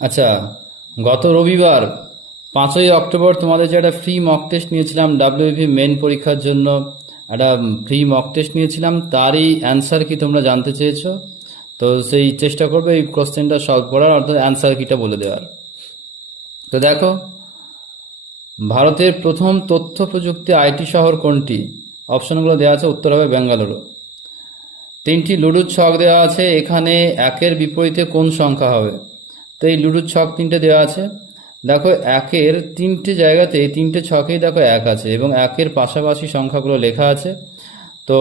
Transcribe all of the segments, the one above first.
আচ্ছা, গত রবিবার 5ই অক্টোবর তোমাদের যে একটা ফ্রি মক টেস্ট নিয়েছিলাম ডাব্লিউপি মেন পরীক্ষার জন্য, একটা ফ্রি মক টেস্ট নিয়েছিলাম, তারই অ্যান্সার কি তোমরা জানতে চেয়েছো। তো সেই চেষ্টা করবে এই কোশ্চেনটা সলভ করার, অর্থাৎ অ্যান্সার কিটা বলে দেওয়ার। তো দেখো, ভারতের প্রথম তথ্য প্রযুক্তি আইটি শহর কোনটি? অপশনগুলো দেওয়া আছে, উত্তর হবে বেঙ্গালুরু। তিনটি লুডুর ছক দেওয়া আছে, এখানে একের বিপরীতে কোন সংখ্যা হবে? তো এই লুডুর ছক তিনটে দেওয়া আছে। দেখো, একের তিনটে জায়গাতে, তিনটে ছকেই দেখো এক আছে এবং একের পাশাপাশি সংখ্যাগুলো লেখা আছে। তো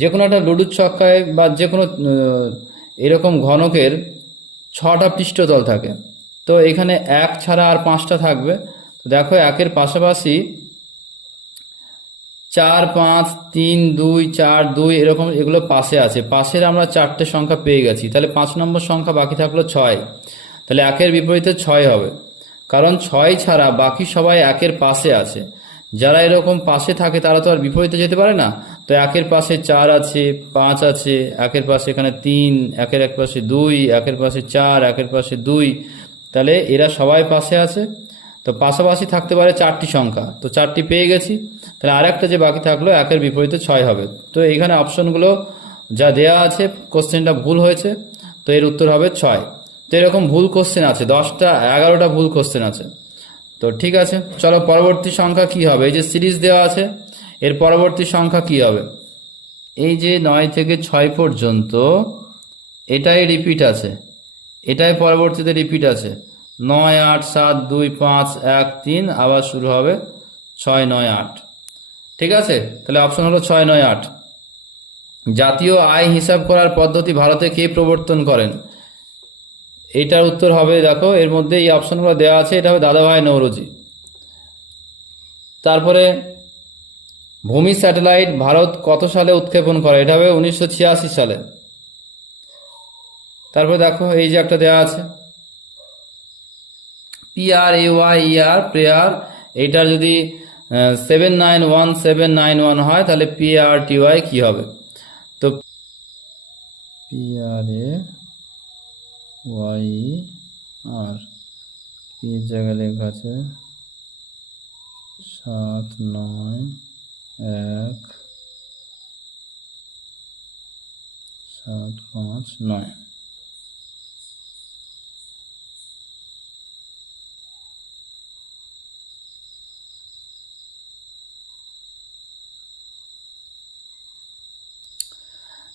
যে কোনো একটা লুডুর ছক্কায় বা যে কোনো এরকম ঘনকের 6টা পৃষ্ঠতল থাকে। তো এখানে এক ছাড়া আর 5টা থাকবে। তো দেখো, একের পাশাপাশি 4, 5, 3, 2, 4, 2 এরকম এগুলো পাশে আছে। পাশের আমরা 4টে সংখ্যা পেয়ে গেছি, তাহলে 5 নম্বর সংখ্যা বাকি থাকলো 6। তাহলে একের বিপরীতে 6 হবে, কারণ 6 ছাড়া বাকি সবাই একের পাশে আছে। যারা এরকম পাশে থাকে তারা তো আর বিপরীতে যেতে পারে না। তো একের পাশে 4 আছে, 5 আছে, একের পাশে এখানে 3, একের এক পাশে 2, একের পাশে 4, একের পাশে 2, তাহলে এরা সবাই পাশে আছে। তো পাশাপাশি থাকতে পারে 4টি সংখ্যা, তো 4টি পেয়ে গেছি। তাহলে আরেকটা যে বাকি থাকলো একের বিপরীতে 6 হবে। তো এখানে অপশনগুলো যা দেয়া আছে, কোশ্চেনটা ভুল হয়েছে, তো এর উত্তর হবে 6। তো এরকম ভুল কোশ্চেন আছে 10টা, 11টা ভুল কোশ্চেন আছে। তো ঠিক আছে, চলো পরবর্তী সংখ্যা কি হবে। এই যে সিরিজ দেওয়া আছে, এর পরবর্তী সংখ্যা কি হবে? এই যে 9 থেকে 6 পর্যন্ত এটাই রিপিট আছে, এটাই পরবর্তীতে রিপিট আছে। 9, 8, 7, 2, 5, 1, 3, আবার শুরু হবে 6, 9, 8। ঠিক আছে, তাহলে অপশন হলো 6, 9, 8। জাতীয় আয় হিসাব করার পদ্ধতি ভারতে কে প্রবর্তন করেন? এটার উত্তর হবে, দেখো এর মধ্যে এই অপশনগুলো দেওয়া আছে, এটা হবে দাদাভাই নৌরোজি। তারপরে ভূমি স্যাটেলাইট ভারত কত সালে উৎক্ষেপণ করে? এটা হবে 1986 সালে। তারপরে দেখো, এই যে একটা দেওয়া আছে PRAYER, প্রেয়ার, এইটার যদি 791791 হয় তাহলে PRTY কি হবে? তো PRAYER কি জায়গায় লেখা আছে? 791,759।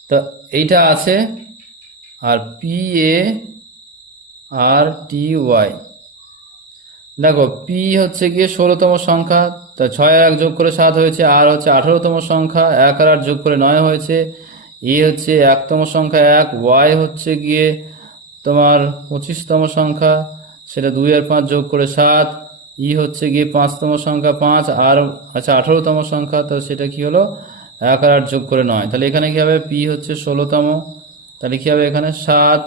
তো এইটা আছে। আর PARTY, দেখো পি হচ্ছে গিয়ে 16তম সংখ্যা, তা 6 আর 1 যোগ করে 7 হয়েছে। আর হচ্ছে 18তম সংখ্যা, 1 আর 8 যোগ করে 9 হয়েছে। হচ্ছে 1তম সংখ্যা 1, ওয়াই হচ্ছে গিয়ে তোমার 25তম সংখ্যা, সেটা 2 আর 5 যোগ করে 7। হচ্ছে গিয়ে 5তম সংখ্যা 5, আর আচ্ছা 18তম সংখ্যা, তো সেটা কি হলো 1 আর 8 যোগ করে 9। তাহলে এখানে কি হবে? পি হচ্ছে 16তম, তাহলে কি হবে এখানে 7,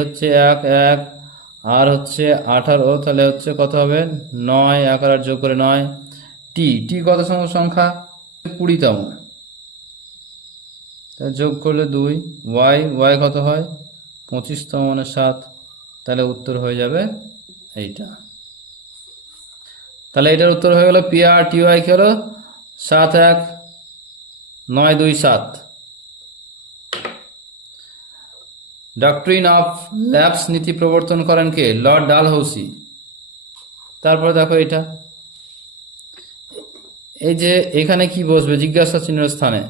হচ্ছে 1, 1, আর হচ্ছে 18, তাহলে হচ্ছে কত হবে 9, 1 আর 8 যোগ করে 9। টি টি কত সংখ্যা? 20তম, তাহলে যোগ করলে 2। ওয়াই ওয়াই কত হয়? 25তম মানে 7, তাহলে উত্তর হয়ে যাবে এইটা। তাহলে এটার উত্তর হয়ে গেল PRTY কি হলো 7, 1, 9, 2, 7। ডক্ট্রিন অফ ল্যাপস নীতি প্রবর্তন করেন কে? লর্ড ডালহৌসি। তারপরে দেখো এটা, এই যে এখানে কি বসবে জিজ্ঞাসা চিহ্নের স্থানে?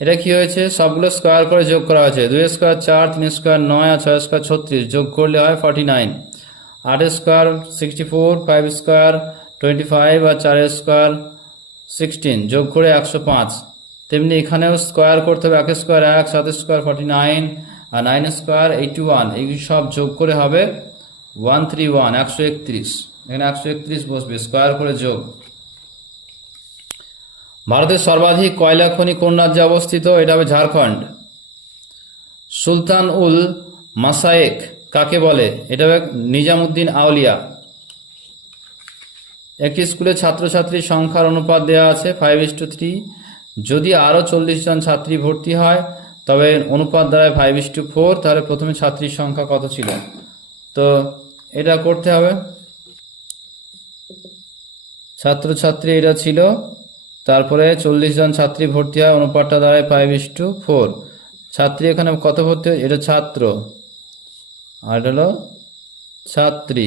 এটা কি হয়েছে? সবগুলো স্কোয়ার করে যোগ করা হয়েছে। 2 স্কোয়ার 4, 3 স্কোয়ার 9, আর 6 স্কোয়ার 36, যোগ করলে হয় 49। 8 স্কোয়ার 64, 5 স্কোয়ার 25, আর 4 স্কোয়ার 16, যোগ করে 105। তেমনি এখানেও স্কোয়ার করতে হবে, 1 স্কোয়ার 1, 7 স্কোয়ার 49, আর 9 স্কোয়ার 81, এই সব যোগ করে হবে 131, 131। এখানে 131 বসবে, স্কোয়ার করে যোগ। ভারতের সর্বাধিক কয়লা খনি কোন রাজ্যে অবস্থিত? এটা হবে ঝাড়খণ্ড। সুলতান উল মাসায়েক কাকে বলে? এটা হবে নিজামুদ্দিন আউলিয়া। একটি স্কুলে ছাত্রছাত্রীর সংখ্যার অনুপাত দেওয়া আছে 5:3। যদি আরও 40 জন ছাত্রী ভর্তি হয় তবে অনুপাত দাঁড়ায় 5:4। তাহলে প্রথমে ছাত্রীর সংখ্যা কত ছিল? তো এটা করতে হবে। ছাত্রছাত্রী এটা ছিল, তারপরে 40 জন ছাত্রী ভর্তি হয়, অনুপাতটা দাঁড়ায় 5:4। ছাত্রী এখানে কত ভর্তি হয়, এটা ছাত্র আর এটা হলো ছাত্রী।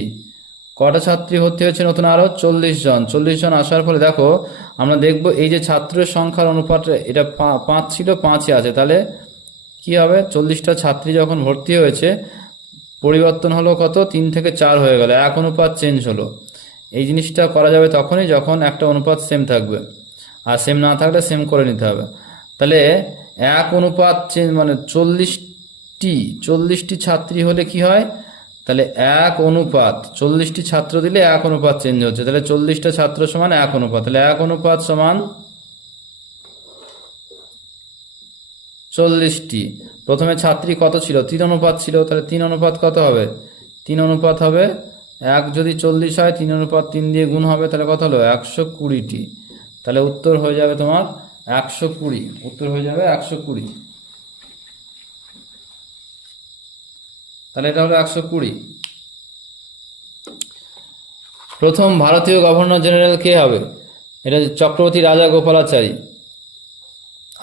কটা ছাত্রী ভর্তি হয়েছে নতুন, আরো 40 জন। 40 জন আসার ফলে দেখো আমরা দেখব এই যে ছাত্রের সংখ্যার অনুপাত, এটা 5 ছিল, 5-ই আছে, তাহলে কি হবে, 40টা ছাত্রী যখন ভর্তি হয়েছে পরিবর্তন হলো কত, 3 থেকে 4 হয়ে গেল, 1 অনুপাত চেঞ্জ হলো। এই জিনিসটা করা যাবে তখনই যখন একটা অনুপাত সেম থাকবে, আর সেম না থাকলে সেম করে নিতে হবে। তাহলে 1 অনুপাত চেঞ্জ মানে 40টি ছাত্রী হলে কি হয়, তাহলে 1 অনুপাত 40টি ছাত্র দিলে 1 অনুপাত চেঞ্জ হচ্ছে, তাহলে 40টা ছাত্র সমান 1 অনুপাত, তাহলে 1 অনুপাত সমান 40টি। প্রথমে ছাত্রী কত ছিল, 3 অনুপাত ছিল, তাহলে 3 অনুপাত কত হবে, 3 অনুপাত হবে 1 যদি 40 হয় 3 অনুপাত 3 দিয়ে গুণ হবে, তাহলে কত হলো 120টি। তাহলে উত্তর হয়ে যাবে তোমার 120, উত্তর হয়ে যাবে 120। তাহলে এটা হলো 120। প্রথম ভারতীয় গভর্নর জেনারেল কে হবে, এটা Chakravarti Rajagopalachari.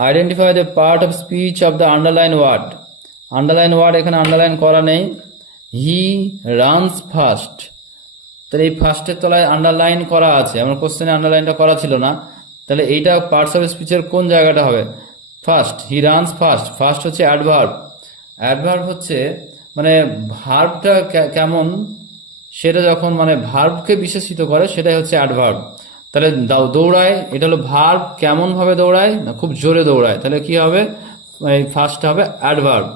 Identify the part of speech of the underline word. Underline word এখানে আন্ডারলাইন করা নেই, হি রানস ফার্স্ট, তাহলে এই ফার্স্টের তলায় আন্ডারলাইন করা আছে, আমার কোশ্চেনে আন্ডারলাইনটা করা ছিল না, তাহলে এইটা পার্টস অফ স্পিচের কোন জায়গাটা হবে, first, he runs first. First হচ্ছে অ্যাডভার্ব, অ্যাডভার্ব হচ্ছে মানে ভার্বটা কেমন, সেটা যখন মানে ভার্বকে বিশেষিত করে সেটাই হচ্ছে অ্যাডভার্ব। তাহলে দৌড়ায়, এটা হলো ভার্ব, কেমন ভাবে দৌড়ায় না খুব জোরে দৌড়ায়, তাহলে কি হবে, এই ফার্স্টটা হবে অ্যাডভার্ব।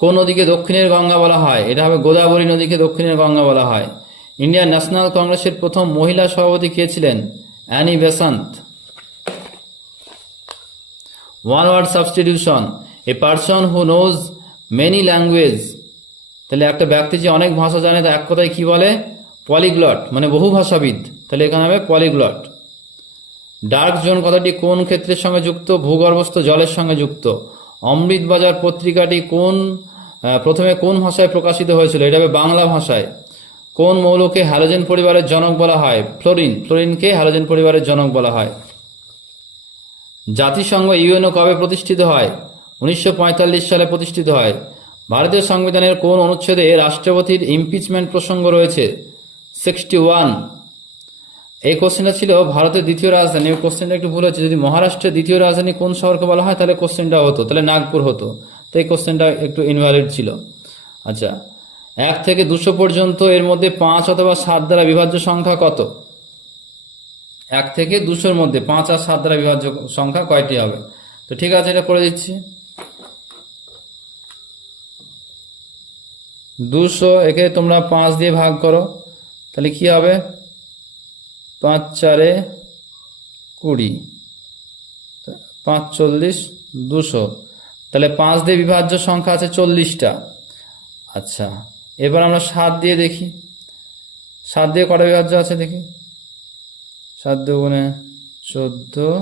কোন নদীকে দক্ষিণের গঙ্গা বলা হয়, এটা হবে গোদাবরী নদীকে দক্ষিণের গঙ্গা বলা হয়। ইন্ডিয়ান ন্যাশনাল কংগ্রেসের প্রথম মহিলা সভাপতি কে ছিলেন, Annie Besant. One word substitution, a person who knows many language, তাহলে একটা ব্যক্তি যে অনেক ভাষা জানে তা এক কথায় কি বলে, পলিগ্লট, মানে বহু ভাষাবিদ, তাহলে এখানে হবে পলিগ্লট। ডার্ক জোন কথাটি কোন ক্ষেত্রের সঙ্গে যুক্ত, ভূগর্ভস্থ জলের সঙ্গে যুক্ত। অমৃতবাজার পত্রিকাটি প্রথমে কোন ভাষায় প্রকাশিত হয়েছিল, এটা হবে বাংলা ভাষায়। কোন মৌলকে হ্যালোজেন পরিবারের জনক বলা হয়, ফ্লোরিন, ফ্লোরিনকে হ্যালোজেন পরিবারের জনক বলা হয়। জাতিসংঘ ইউএনও কবে প্রতিষ্ঠিত হয়, 1945 সালে প্রতিষ্ঠিত হয়। ভারতীয় সংবিধানের কোন অনুচ্ছেদে রাষ্ট্রপতির ইমপিচমেন্ট প্রসঙ্গ রয়েছে, 61। এই কোশ্চেনটা ছিল ভারতের দ্বিতীয় রাজধানী, এই কোশ্চেনটা একটু ভুল হচ্ছে, যদি মহারাষ্ট্রের দ্বিতীয় রাজধানী কোন শহরকে বলা হয় তাহলে কোশ্চেনটা হতো, তাহলে নাগপুর হতো, তো এই কোশ্চেনটা একটু ইনভ্যালিড ছিল। আচ্ছা, 1 থেকে 200 পর্যন্ত এর মধ্যে 5 অথবা 7 দ্বারা বিভাজ্য সংখ্যা কত, 1 থেকে 200-র মধ্যে 5 আর 7 দ্বারা বিভাজ্য সংখ্যা কয়টি হবে, তো ঠিক আছে এটা করে দিচ্ছি। 200 একে তোমরা 5 দিয়ে ভাগ করো, তাহলে কি হবে, 5 4 20, 5 40 200, তাহলে 5 দিয়ে বিভাজ্য সংখ্যা আছে 40টা। আচ্ছা, এবার আমরা 7 দিয়ে দেখি, 7 দিয়ে কটা বিভাজ্য আছে দেখি, 7 দুগুণে 14,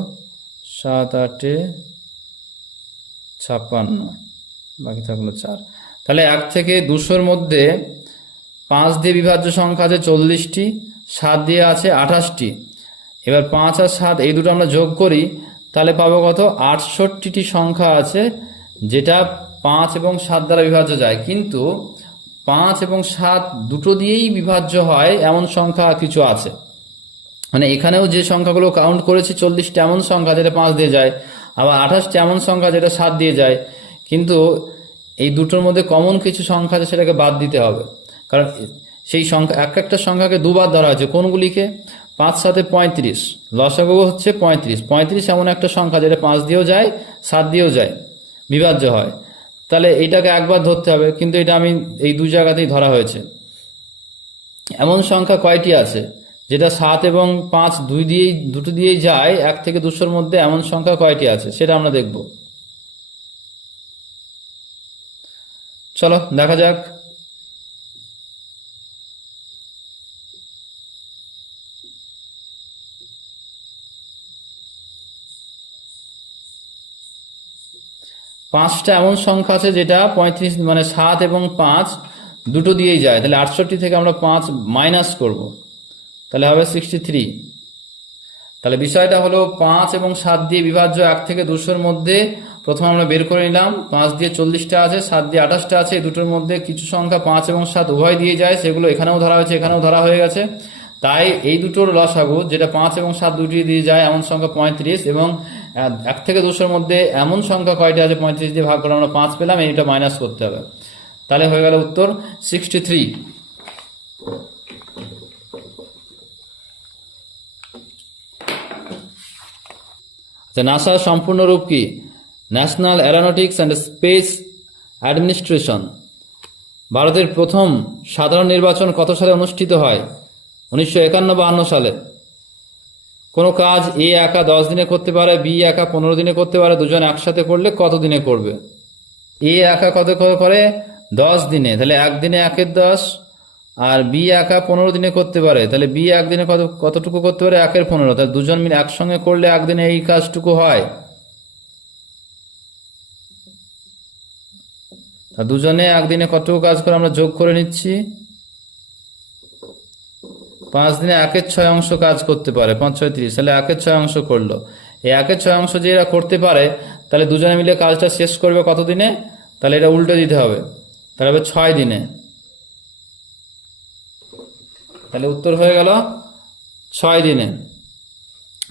7 8 56, বাকি থাকলো 4। তাহলে 1 থেকে 200-র মধ্যে 5 দিয়ে বিভাজ্য সংখ্যা আছে 40টি, 7 দিয়ে আছে 28টি। এবার 5 আর 7 এই দুটো আমরা যোগ করি, তাহলে পাবো কত, 68টি সংখ্যা আছে যেটা 5 এবং 7 দ্বারা বিভাজ্য যায়, কিন্তু 5 এবং 7 দুটো দিয়েই বিভাজ্য হয় এমন সংখ্যা কিছু আছে, মানে এখানেও যে সংখ্যাগুলো কাউন্ট করেছি 40টা এমন সংখ্যা যেটা 5 দিয়ে যায়, আবার 28টা এমন সংখ্যা যেটা 7 দিয়ে যায়, কিন্তু এই দুটোর মধ্যে কমন কিছু সংখ্যা আছে সেটাকে বাদ দিতে হবে, কারণ সেই সংখ্যা একটা সংখ্যাকে দুবার ধরা হয়েছে, কোনগুলিকে, 5 7 35, লসাগু হচ্ছে 35, 35 এমন একটা সংখ্যা যেটা 5 দিয়েও যায় 7 দিয়েও যায়, বিভাজ্য হয়, তাহলে এইটাকে একবার ধরতে হবে, কিন্তু এটা আমি এই দু জায়গাতেই ধরা হয়েছে। এমন সংখ্যা কয়টি আছে যেটা 7 এবং 5 দুটো দিয়েই যায়, 1 থেকে 200-র মধ্যে এমন সংখ্যা কয়টি আছে সেটা আমরা দেখব। চলো দেখা যাক। পাঁচটা এমন সংখ্যা আছে যেটা 35 মানে 7 এবং 5 দুটো দিয়েই যায়, তাহলে 68 থেকে আমরা 5 মাইনাস করব, তাহলে হবে 63। তাহলে বিষয়টা হলো 5 এবং 7 দিয়ে বিভাজ্য 1 থেকে 200-র মধ্যে প্রথমে আমরা বের করে নিলাম। 5 দিয়ে 40টা আছে, 7 দিয়ে 28টা আছে, এই দুটোর মধ্যে কিছু সংখ্যা 5 এবং 7 উভয় দিয়ে যায়, সেগুলো এখানেও ধরা হয়েছে, এখানেও ধরা হয়ে গেছে। তাই এই দুটোর লসাগু যেটা 5 এবং 7 দুটি দিয়ে যায় এমন সংখ্যা 35, এবং 1 থেকে 200-র মধ্যে এমন সংখ্যা কয়টা আছে 35 দিয়ে ভাগ করে আমরা 5 পেলাম, এইটা মাইনাস করতে হবে। তাহলে হয়ে গেল উত্তর 63। নাসার সম্পূর্ণ রূপ কি? National Aeronautics and space administration. ভারতের প্রথম সাধারণ নির্বাচন কত সালে অনুষ্ঠিত হয়? 1951-52 সালে। কোনো কাজ এ একা 10 দিনে করতে পারে, বি একা 15 দিনে করতে পারে, দুজন একসাথে করলে কত দিনে করবে? এ একা কত করে? 10 দিনে, তাহলে একদিনে 1/10, আর বি একা 15 দিনে করতে পারে, তাহলে বি একদিনে কতটুকু করতে পারে? 1/15। তাহলে দুজন মিলে একসঙ্গে করলে একদিনে এই কাজটুকু হয়। তা দুজনে একদিনে কতটুকু কাজ করে আমরা যোগ করে নিচ্ছি। 5 দিনে 1/6 অংশ কাজ করতে পারে, 5 6 30, তাহলে 1/6 অংশ করলো। এই 1/6 অংশ যে এরা করতে পারে, তাহলে দুজনে মিলে কাজটা শেষ করবে কত দিনে? তাহলে এটা উল্টে দিতে হবে, তাহলে হবে 6 দিনে। তাহলে উত্তর হয়ে গেল 6 দিনে।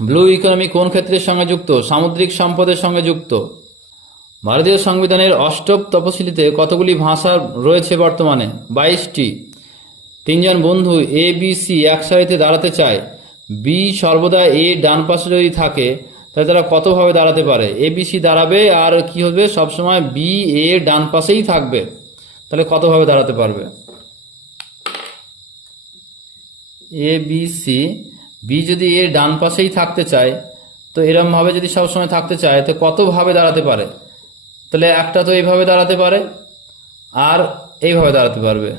ব্লু ইকোনমি কোন ক্ষেত্রের সঙ্গে যুক্ত? সামুদ্রিক সম্পদের সঙ্গে যুক্ত। ভারতীয় সংবিধানের অষ্টম তফসিলিতে কতগুলি ভাষা রয়েছে বর্তমানে? 22টি। তিনজন বন্ধু এ বি সি এক সারিতে দাঁড়াতে চায়, বি সর্বদা এ ডান পাশে যদি থাকে, তাহলে তারা কতভাবে দাঁড়াতে পারে? এ বি সি দাঁড়াবে, আর কি হবে? সবসময় বি এ ডান পাশেই থাকবে, তাহলে কতভাবে দাঁড়াতে পারবে? এ বি সি, বি যদি এর ডান পাশেই থাকতে চায়, তো এরম ভাবে যদি সবসময় থাকতে চায়, তো কতভাবে দাঁড়াতে পারে? তাহলে একটা তো এইভাবে দাঁড়াতে পারে, আর এইভাবে দাঁড়াতে পারবে,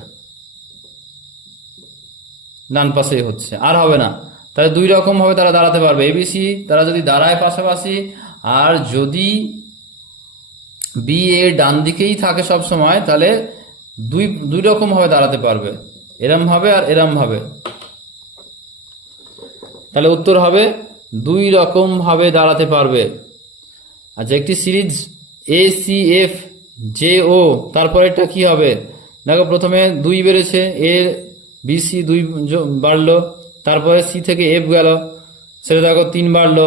ডান পাশেই হচ্ছে, আর হবে না। তাহলে 2 রকম ভাবে তারা দাঁড়াতে পারবে। এবিসি তারা যদি দাঁড়ায় পাশাপাশি, আর যদি বি এর ডান দিকেই থাকে সব সময়, তাহলে দুই রকম ভাবে দাঁড়াতে পারবে, এরম ভাবে আর এরম ভাবে। তাহলে উত্তর হবে 2 রকম ভাবে দাঁড়াতে পারবে। আচ্ছা, একটি series A C F J O, তারপরেরটা কি হবে? দেখো, প্রথমে 2 বেড়েছে, এ বি সি 2 বাড়লো, তারপরে সি থেকে এফ গেল, সেটা দেখো 3 বাড়লো,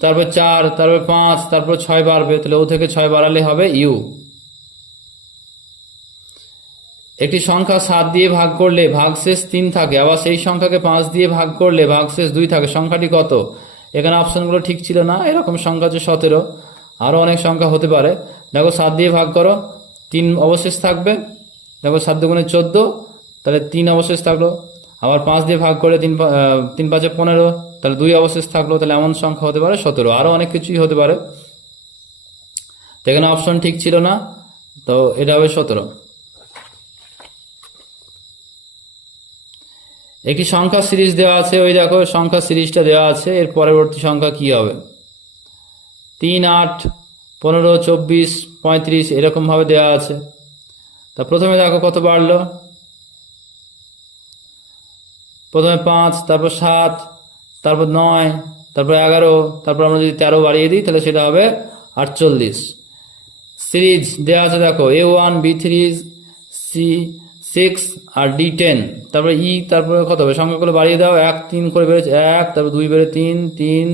তারপর 4, তারপর 5, তারপর 6 বাড়বে, তাহলে ও থেকে 6 বাড়ালে হবে ইউ। একটি সংখ্যা 7 দিয়ে ভাগ করলে ভাগশেষ 3 থাকে, আবার সেই সংখ্যাকে 5 দিয়ে ভাগ করলে ভাগশেষ 2 থাকে, সংখ্যাটি কত? এখানে অপশনগুলো ঠিক ছিল না, এরকম সংখ্যা আছে 17, আরও অনেক সংখ্যা হতে পারে। দেখো, 7 দিয়ে ভাগ করো, 3 অবশেষ থাকবে। দেখো, 7 দুগুণে 14, তাহলে 3 অবশেষ থাকলো। আবার 5 দিয়ে ভাগ করে 3 5 15, তাহলে 2 অবশেষ থাকলো। তাহলে এমন সংখ্যা হতে পারে 17, আরও অনেক কিছুই হতে পারে। তো এখানে অপশন ঠিক ছিল না, তো এটা হবে 17। একটি সংখ্যা সিরিজ দেওয়া আছে, ওই দেখো সংখ্যা সিরিজটা দেওয়া আছে, এর পরবর্তী সংখ্যা কি হবে? 3, 8, 15, 24, 35 এরকম ভাবে দেওয়া আছে। তা প্রথমে দেখো কত বাড়লো, প্রথমে 5, তারপর 7, তারপর 9, তারপর 11, তারপর আমরা যদি 13 বাড়িয়ে দিই, তাহলে সেটা হবে 48। সিরিজ দেওয়া আছে, দেখো A1, B3, C6 আর D10, তারপরে ই, তারপরে কত হবে? সংখ্যাগুলো বাড়িয়ে দাও, 1, 3 করে বেড়েছে 1, তারপর 2 বেড়ে 3,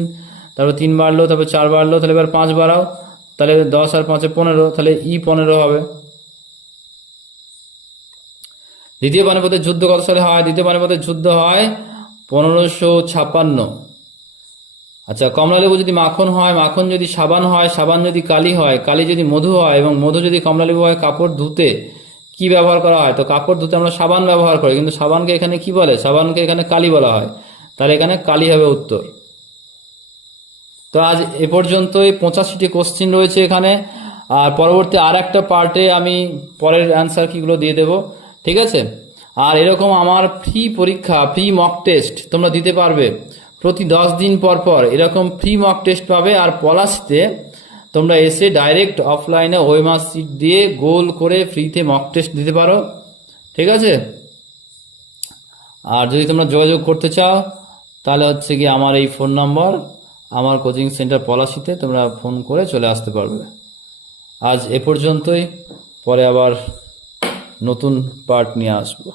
তারপর 3 বাড়লো, তারপর 4 বাড়লো, তাহলে এবার 5 বাড়াও, তাহলে 10 আর 5 15, তাহলে ই 15 হবে। দ্বিতীয় পানিপথের যুদ্ধ কত সালে হয়? দ্বিতীয় পানিপথের যুদ্ধ হয় 1556। আচ্ছা, কমলালেবু যদি মাখন হয়, মাখন যদি সাবান হয়, সাবান যদি কালি হয়, কালি যদি মধু হয়, এবং মধু যদি কমলালেবু হয়, কাপড় ধুতে কি ব্যবহার করা হয়? তো কাপড় ধুতে আমরা সাবান ব্যবহার করি, কিন্তু সাবানকে এখানে কি বলে? সাবানকে এখানে কালি বলা হয়, তাহলে এখানে কালি হবে উত্তর। তো আজ এ পর্যন্তই, 85টি কোশ্চিন রয়েছে এখানে, আর পরবর্তী আর একটা পার্টে আমি পরের অ্যান্সার কিগুলো দিয়ে দেব, ঠিক আছে? আর এরকম আমার ফ্রি পরীক্ষা, ফ্রি মক টেস্ট তোমরা দিতে পারবে প্রতি 10 দিন পর পর, এরকম ফ্রি মক টেস্ট পাবে। আর পলাশিতে তোমরা এসে ডাইরেক্ট অফলাইনে ওএমআর শিট দিয়ে গোল করে ফ্রিতে মক টেস্ট দিতে পারো, ঠিক আছে। আর যদি তোমরা যোগাযোগ করতে চাও তাহলে হচ্ছে কি আমার এই ফোন নম্বর, আমার কোচিং সেন্টার পলাশিতে, তোমরা ফোন করে চলে আসতে পারবে। আজ এ পর্যন্তই, পরে আবার নতুন পার্ট নিয়ে আসবো।